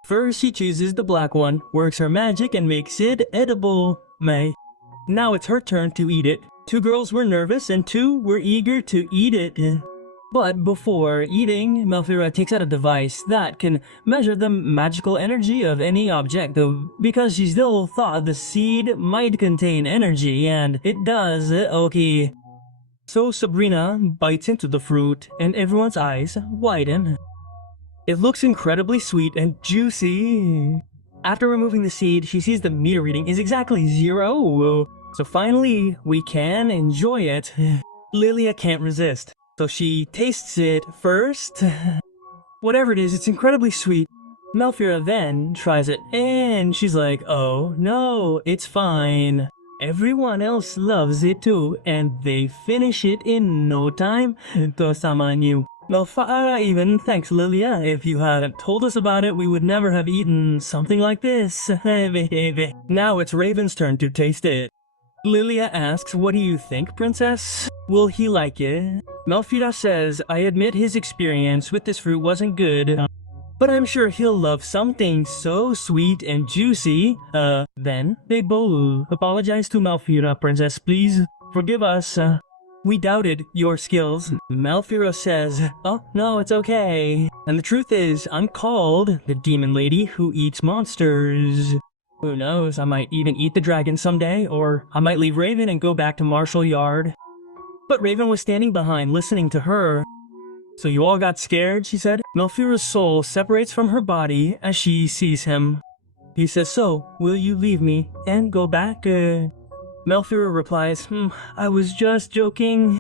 First she chooses the black one, works her magic and makes it edible. Now it's her turn to eat it. 2 girls were nervous and 2 were eager to eat it. But before eating, Malfira takes out a device that can measure the magical energy of any object, though because she still thought the seed might contain energy, and it does, okay. So Sabrina bites into the fruit, and everyone's eyes widen. It looks incredibly sweet and juicy. After removing the seed, she sees the meter reading is exactly 0. So finally, we can enjoy it. Lilia can't resist, so she tastes it first. Whatever it is, it's incredibly sweet. Malfira then tries it, and she's like, oh no, it's fine. Everyone else loves it too, and they finish it in no time. Tosama knew. Malfira even thanks Lilia. If you hadn't told us about it, we would never have eaten something like this. Now it's Raven's turn to taste it. Lilia asks, what do you think, princess? Will he like it? Malfira says, I admit his experience with this fruit wasn't good, but I'm sure he'll love something so sweet and juicy. Then they both apologize to Malfira. Princess, please forgive us. We doubted your skills. Malfira says, oh, no, it's okay. And the truth is, I'm called the demon lady who eats monsters. Who knows, I might even eat the dragon someday, or I might leave Raven and go back to Marshall Yard. But Raven was standing behind, listening to her. So you all got scared, she said. Malfira's soul separates from her body as she sees him. He says, so, will you leave me and go back? Malfira replies, I was just joking.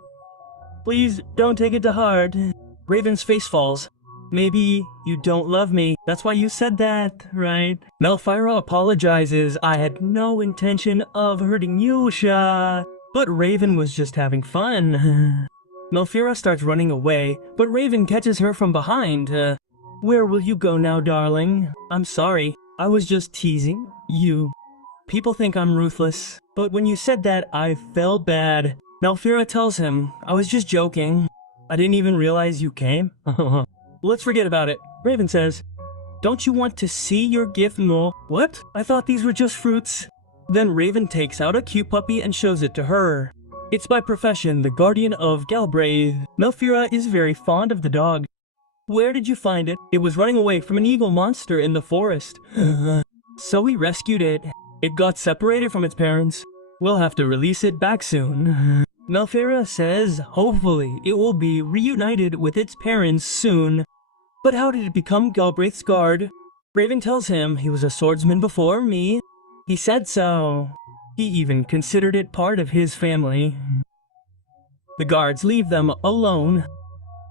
Please don't take it to heart. Raven's face falls. Maybe you don't love me. That's why you said that, right? Malfira apologizes. I had no intention of hurting you, Sha. But Raven was just having fun. Malfira starts running away, but Raven catches her from behind. Where will you go now, darling? I'm sorry. I was just teasing you. People think I'm ruthless, but when you said that, I felt bad. Malfira tells him, I was just joking. I didn't even realize you came. Let's forget about it. Raven says, don't you want to see your gift? No. What? I thought these were just fruits. Then Raven takes out a cute puppy and shows it to her. It's by profession the guardian of Galbraith. Malfira is very fond of the dog. Where did you find it? It was running away from an eagle monster in the forest. So we rescued it. It got separated from its parents. We'll have to release it back soon. Malfira says, hopefully, it will be reunited with its parents soon. But how did it become Galbraith's guard? Raven tells him he was a swordsman before me. He said so. He even considered it part of his family. The guards leave them alone.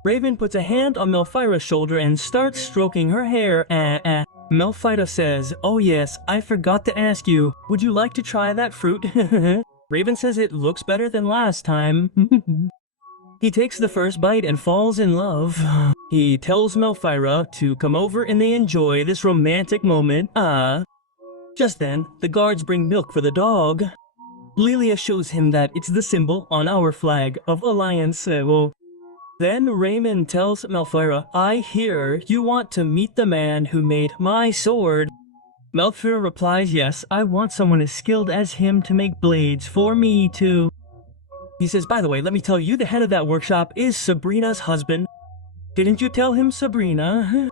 Raven puts a hand on Malfira's shoulder and starts stroking her hair. Malfira says, oh yes, I forgot to ask you, would you like to try that fruit? Raven says it looks better than last time. He takes the first bite and falls in love. He tells Malfira to come over and they enjoy this romantic moment. Just then, the guards bring milk for the dog. Lilia shows him that it's the symbol on our flag of alliance. Then Raymond tells Malfira, I hear you want to meet the man who made my sword. Malfira replies, yes, I want someone as skilled as him to make blades for me too. He says, by the way, let me tell you, the head of that workshop is Sabrina's husband. Didn't you tell him, Sabrina?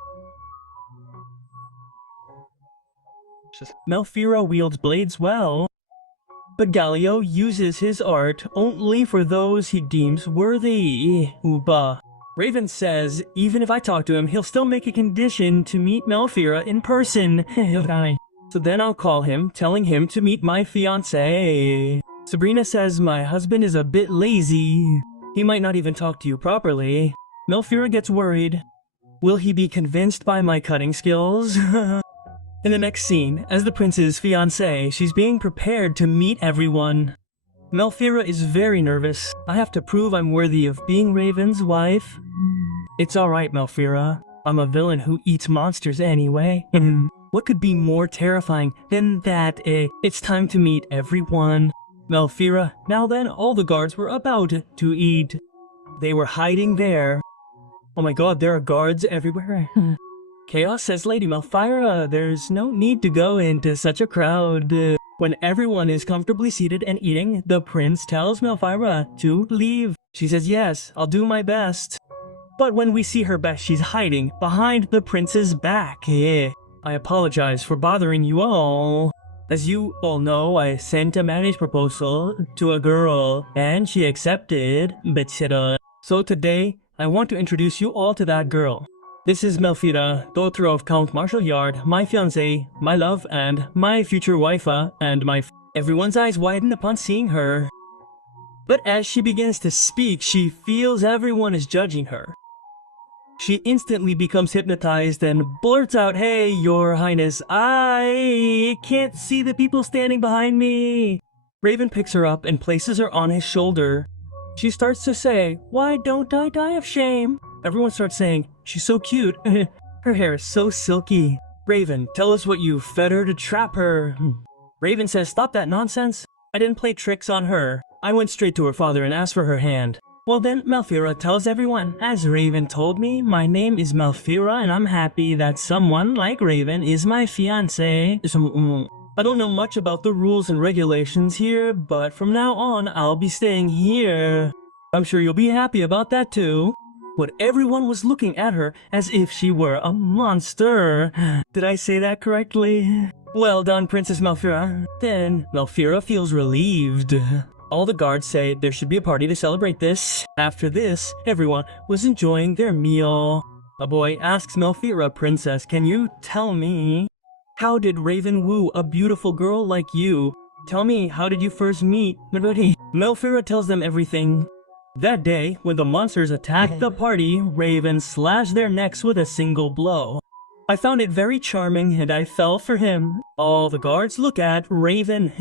Malfira wields blades well, but Galio uses his art only for those he deems worthy. Uba. Raven says even if I talk to him, he'll still make a condition to meet Melfira in person. He'll die. So then I'll call him, telling him to meet my fiancée. Sabrina says my husband is a bit lazy. He might not even talk to you properly. Melfira gets worried. Will he be convinced by my cutting skills? In the next scene, as the prince's fiancée, she's being prepared to meet everyone. Melfira is very nervous. I have to prove I'm worthy of being Raven's wife. It's alright, Melfira. I'm a villain who eats monsters anyway. What could be more terrifying than that? It's time to meet everyone. Melfira, now then, all the guards were about to eat. They were hiding there. Oh my god, there are guards everywhere. Chaos says, Lady Melfira, there's no need to go into such a crowd. When everyone is comfortably seated and eating, the prince tells Melfira to leave. She says, yes, I'll do my best. But when we see her best, she's hiding behind the prince's back. I apologize for bothering you all. As you all know, I sent a marriage proposal to a girl, and she accepted, but so today, I want to introduce you all to that girl. This is Melfira, daughter of Count Marshal Yard, my fiancée, my love, and my future wife, and my Everyone's eyes widen upon seeing her. But as she begins to speak, she feels everyone is judging her. She instantly becomes hypnotized and blurts out, hey, your highness, I can't see the people standing behind me. Raven picks her up and places her on his shoulder. She starts to say, why don't I die of shame? Everyone starts saying, she's so cute. Her hair is so silky. Raven, tell us what you fed her to trap her. Raven says, stop that nonsense. I didn't play tricks on her. I went straight to her father and asked for her hand. Well then, Melfira tells everyone, as Raven told me, my name is Melfira and I'm happy that someone like Raven is my fiancé. I don't know much about the rules and regulations here, but from now on, I'll be staying here. I'm sure you'll be happy about that too. But everyone was looking at her as if she were a monster. Did I say that correctly? Well done, Princess Melfira. Then, Melfira feels relieved. All the guards say there should be a party to celebrate this. After this, everyone was enjoying their meal. A boy asks Melfira, Princess, can you tell me? How did Raven woo a beautiful girl like you? Tell me, how did you first meet? Melfira tells them everything. That day, when the monsters attacked the party, Raven slashed their necks with a single blow. I found it very charming and I fell for him. All the guards look at Raven.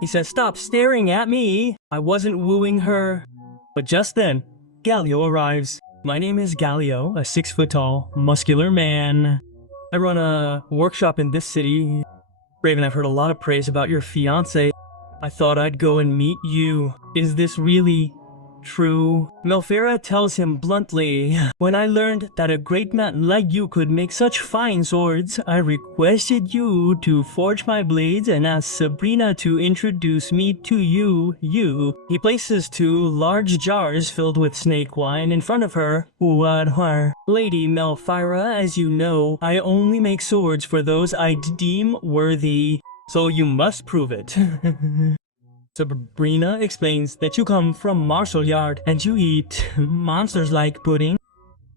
He says, stop staring at me. I wasn't wooing her. But just then, Galio arrives. My name is Galio, a 6-foot-tall, muscular man. I run a workshop in this city. Raven, I've heard a lot of praise about your fiancé. I thought I'd go and meet you. Is this really true? Melfira tells him bluntly, when I learned that a great man like you could make such fine swords, I requested you to forge my blades and asked Sabrina to introduce me to you. He places 2 large jars filled with snake wine in front of her. Lady Melfira, as you know, I only make swords for those I deem worthy, so you must prove it. Sabrina explains that you come from Marshal Yard and you eat monsters like pudding.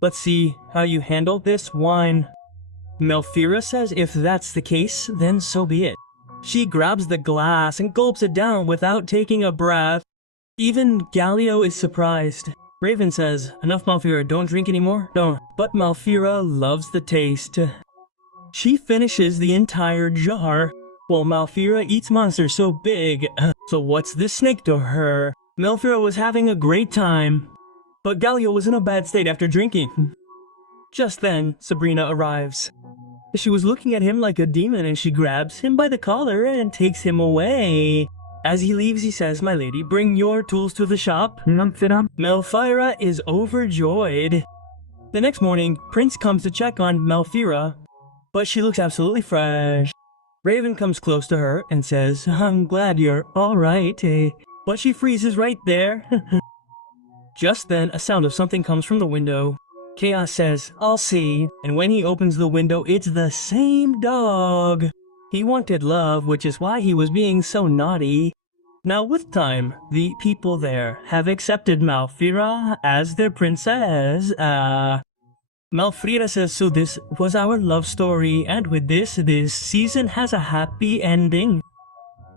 Let's see how you handle this wine. Melfira says if that's the case, then so be it. She grabs the glass and gulps it down without taking a breath. Even Galio is surprised. Raven says, enough Melfira, don't drink anymore? No. But Melfira loves the taste. She finishes the entire jar. Well, Melfira eats monsters so big. So what's this snake to her? Melfira was having a great time. But Galio was in a bad state after drinking. Just then, Sabrina arrives. She was looking at him like a demon and she grabs him by the collar and takes him away. As he leaves, he says, my lady, bring your tools to the shop. Melfira is overjoyed. The next morning, Prince comes to check on Melfira, but she looks absolutely fresh. Raven comes close to her and says, I'm glad you're alright, but she freezes right there. Just then, a sound of something comes from the window. Chaos says, I'll see, and when he opens the window, it's the same dog. He wanted love, which is why he was being so naughty. Now with time, the people there have accepted Malfira as their princess. Malfrida says, so this was our love story, and with this season has a happy ending.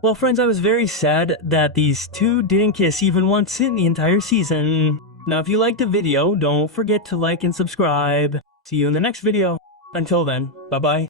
Well friends, I was very sad that these two didn't kiss even once in the entire season. Now if you liked the video, don't forget to like and subscribe. See you in the next video. Until then, bye bye.